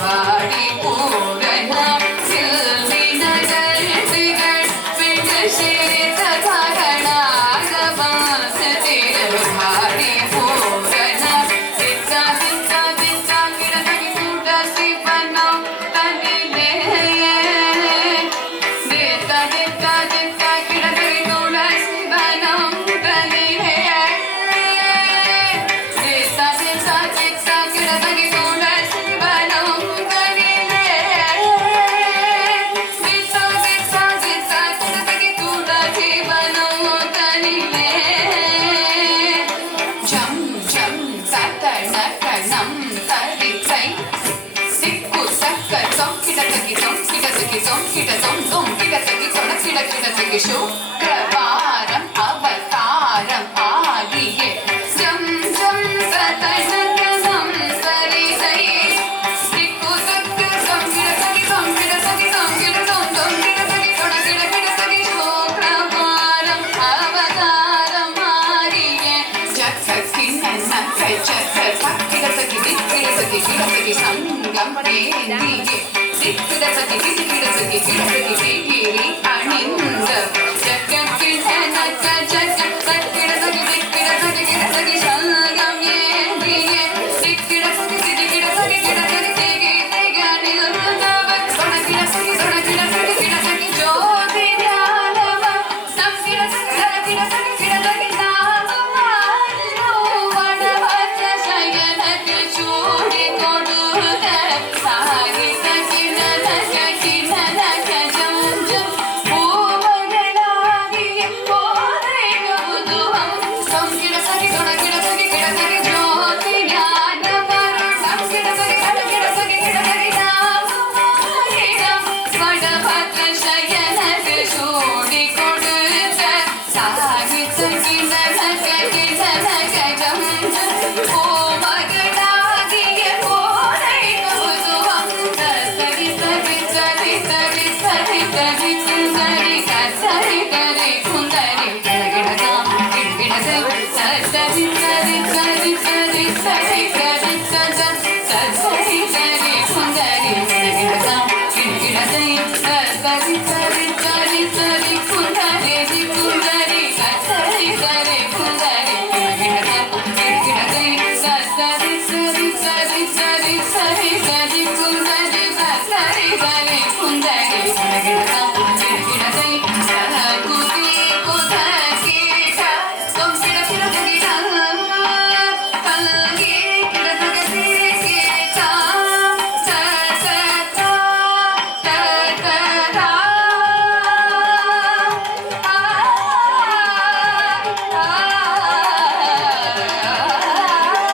வாடி பூரண செல்வி நகர்கள் பெண் சேர்த்த காரணாக வாசத்திர வாடி பூரண திக்கா திக்கா திக்கா கிடந்தகி கூட சிவனம் தனிலே திக்கா திக்கா திக்கா கிடந்தகி கூட சிவனம் தனிலே திக்கா திக்கா திக்கா கிடந்தகி கூட சிவனம் தனிலே திக்கா திக்கா திக்கா கிடந்தகி கூட சிவனம் தனிலே ஜம் ஜம் சக்கண கணம் தரிசை சிக்கு சக்க தொம் கிடதகி தொம் கிடதகி தொம் கிட தொம் தொம் கிடதகி தொட கிட கிடதகி சுக்ரவாரம் அவதாரம் ஆகிய ஜம் ஜம் சதன கணம் தரிசை சிக்கு சக்க தொம் கிடதகி தொம் கிடதகி தொம் கிட தொம் தொம் கிடதகி தொட கிட கிடதகி சுக்ரவாரம் அவதாரம் ஆகிய ஜக்க கிண்ண கை ஜக்க கிடதகி கிடதகி கிடதகி சங்கம் தேந்தியே கிடதகி கிடதகி கிடதகி